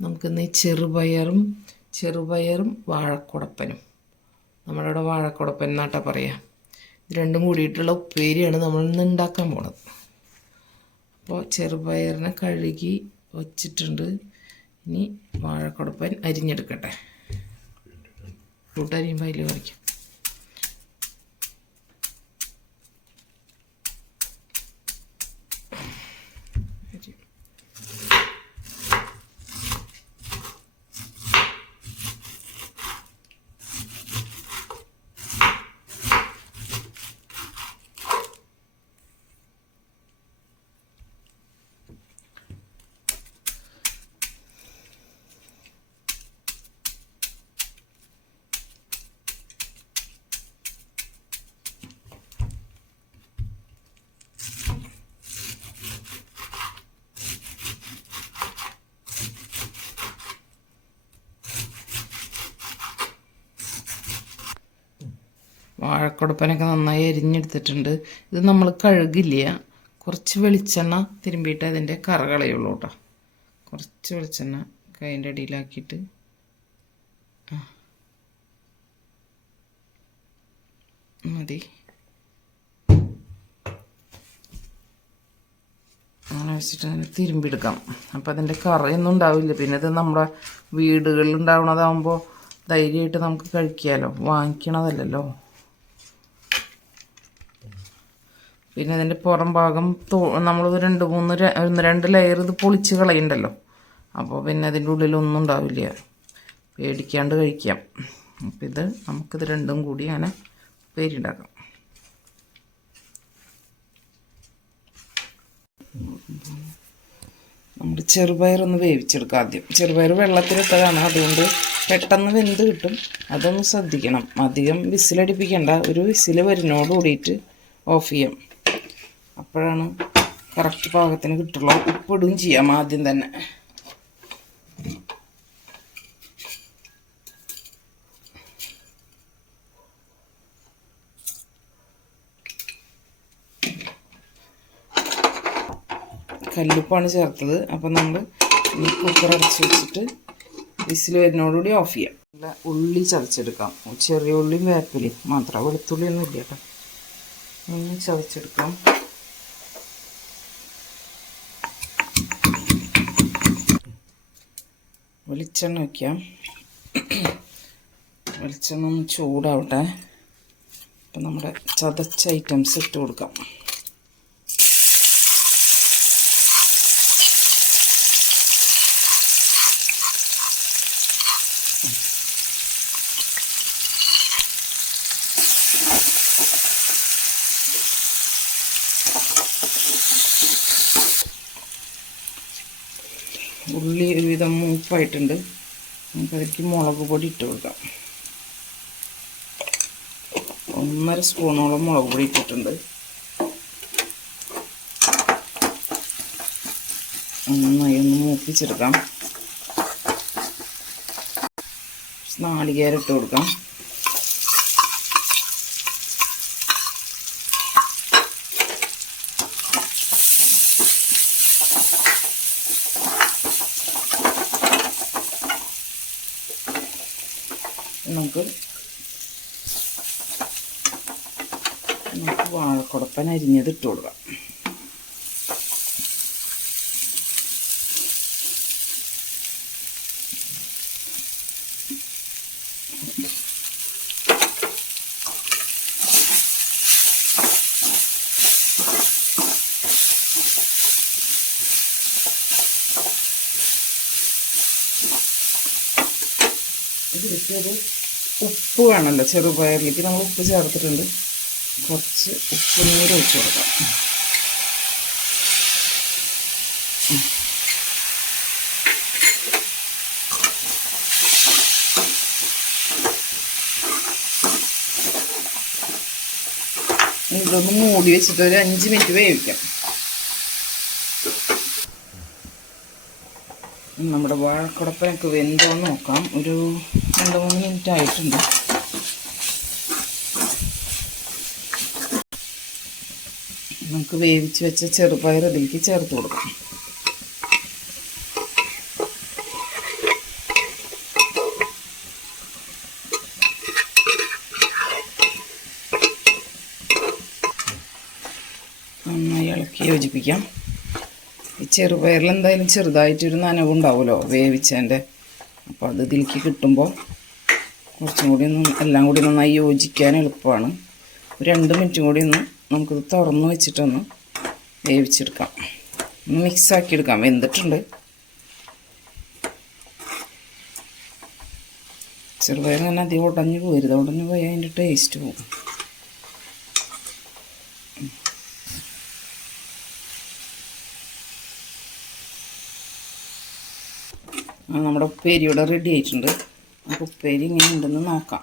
നമുക്കിന്ന് ചെറുപയറും ചെറുപയറും വാഴക്കുടപ്പനും. നമ്മുടെ ഇവിടെ വാഴക്കുടപ്പൻ എന്നാട്ടാ പറയാ. ഇത് രണ്ടും കൂടിയിട്ടുള്ള ഉപ്പേരിയാണ് നമ്മൾ ഇന്ന് ഉണ്ടാക്കാൻ പോണത്. അപ്പോൾ ചെറുപയറിനെ കഴുകി വച്ചിട്ടുണ്ട്. ഇനി വാഴക്കുടപ്പൻ അരിഞ്ഞെടുക്കട്ടെ. കൂട്ടരിയുമ്പോൾ അതിൽ വരയ്ക്കും വാഴക്കുടപ്പനൊക്കെ നന്നായി അരിഞ്ഞെടുത്തിട്ടുണ്ട് ഇത് നമ്മൾ കഴുകില്ല. കുറച്ച് വെളിച്ചെണ്ണ തിരുമ്പിയിട്ട് അതിന്റെ കറ കളയുള്ളൂ കേട്ടോ. കുറച്ച് വെളിച്ചെണ്ണ കൈന്റെ അടിയിലാക്കിയിട്ട്. മതി. അങ്ങനെ വെച്ചിട്ട് അതിനെ തിരുമ്പിയെടുക്കാം. അപ്പോൾ അതിന്റെ കറയൊന്നും ഉണ്ടാവില്ല. പിന്നെ ഇത് നമ്മുടെ വീടുകളിൽ ഉണ്ടാവണതാകുമ്പോൾ ധൈര്യമായിട്ട് നമുക്ക് കഴിക്കാമല്ലോ. വാങ്ങിക്കണതല്ലല്ലോ. പിന്നെ അതിന്റെ പുറം ഭാഗം നമ്മൾ രണ്ട് മൂന്ന് ഒന്ന് രണ്ട് ലെയർ ഇത് പൊളിച്ച് കളയണ്ടല്ലോ. അപ്പോൾ പിന്നെ അതിന്റെ ഉള്ളിലൊന്നും ഉണ്ടാവില്ല. പേടിക്കാണ്ട് കഴിക്കാം. അപ്പം ഇത് നമുക്കിത് രണ്ടും കൂടി അങ്ങനെ പേരുണ്ടാക്കാം നമ്മുടെ ചെറുപയറൊന്ന് വേവിച്ചെടുക്കാം ആദ്യം. ചെറുപയർ വെള്ളത്തിലിട്ടതാണ്. അതുകൊണ്ട് പെട്ടെന്ന് വെന്ത് കിട്ടും. അതൊന്ന് ശ്രദ്ധിക്കണം. അധികം വിസിലടിപ്പിക്കേണ്ട. ഒരു വിസിൽ വരുന്നോട് കൂടിയിട്ട് ഓഫ് ചെയ്യാം. അപ്പോഴാണ് കറക്റ്റ് പാകത്തിന് കിട്ടുള്ളൂ. ഉപ്പിടുകയും ചെയ്യാം ആദ്യം തന്നെ. കല്ലുപ്പാണ് ചേർത്തത്. അപ്പം നമ്മൾ ഈ കുക്കർ അടച്ച് വെച്ചിട്ട് വിസിൽ വരുന്നതോടുകൂടി ഓഫ് ചെയ്യാം. നല്ല ഉള്ളി ചതച്ചെടുക്കാം. ചെറിയ ഉള്ളിയും വേപ്പിലയും മാത്രം. വെളുത്തുള്ളിയൊന്നും ഇല്ല കേട്ടോ. ഒന്ന് ചതച്ചെടുക്കാം. വെളിച്ചെണ്ണ വയ്ക്കാം വെളിച്ചെണ്ണ ഒന്ന് ചൂടാവട്ടെ. അപ്പം നമ്മുടെ ചതച്ച ഐറ്റംസ് ഇട്ട് കൊടുക്കാം. ഉള്ളി ഒരുവിധം മൂപ്പായിട്ടുണ്ട്. നമുക്കതിലേക്ക് മുളക് പൊടി ഇട്ട് കൊടുക്കാം. ഒന്നര സ്പൂണോളം മുളക് പൊടി ഇട്ടിട്ടുണ്ട്. നന്നായി ഒന്ന് മൂപ്പിച്ചെടുക്കാം. നാളികേരം ഇട്ട് കൊടുക്കാം. നമുക്ക് നമുക്ക് വാഴക്കുടപ്പൻ അരിഞ്ഞത് ഇട്ട് കൊടുക്കാം. ഇതിലേക്ക് ഒരു ഉപ്പ് വേണമല്ലോ ചെറുപയറിലേക്ക് നമ്മൾ ഉപ്പ് ചേർത്തിട്ടുണ്ട്. കുറച്ച് ഉപ്പ് നീര് ഒഴിച്ചു കൊടുക്കാം. ഇതൊന്ന് മൂടി വെച്ചിട്ട് ഒരു അഞ്ച് മിനിറ്റ് വേവിക്കാം. നമ്മുടെ വാഴക്കുടപ്പനൊക്കെ വെന്തോന്ന് നോക്കാം. ഒരു രണ്ട് മൂന്ന് മിനിറ്റ് ആയിട്ടുണ്ട്. നമുക്ക് വേവിച്ച് വെച്ച ചെറുപയർ അതിലേക്ക് ചേർത്ത് കൊടുക്കാം. നന്നായി ഇളക്കി യോജിപ്പിക്കാം. ഈ ചെറുപയറിൽ എന്തായാലും ചെറുതായിട്ടൊരു നനവുണ്ടാവുമല്ലോ വേവിച്ചതിന്റെ. അപ്പോൾ അത് ഇതിലേക്ക് കിട്ടുമ്പോൾ കുറച്ചും കൂടി ഒന്ന് എല്ലാം കൂടി നന്നായി യോജിക്കാൻ എളുപ്പമാണ്. രണ്ട് മിനിറ്റും കൂടി ഒന്ന് നമുക്കിത് തുറന്ന് വെച്ചിട്ടൊന്ന് വേവിച്ചെടുക്കാം. ഒന്ന് മിക്സാക്കി എടുക്കാം വെന്തിട്ടുണ്ട്. ചെറുപയർ തന്നെ അധികം ഉടഞ്ഞു പോരുത്. ഉടഞ്ഞു പോയാൽ അതിന്റെ ടേസ്റ്റ് പോകും നമ്മുടെ ഉപ്പേരി ഇവിടെ റെഡി ആയിട്ടുണ്ട്. അപ്പോൾ ഉപ്പേരി ഇങ്ങനെ ഉണ്ടെന്ന് നോക്കാം.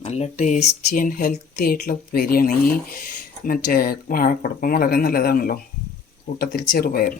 നല്ല ടേസ്റ്റി ആൻഡ് ഹെൽത്തി ആയിട്ടുള്ള ഉപ്പേരിയാണ്. ഈ മറ്റേ വാഴക്കുടപ്പം വളരെ നല്ലതാണല്ലോ. കൂട്ടത്തിൽ ചെറുപയർ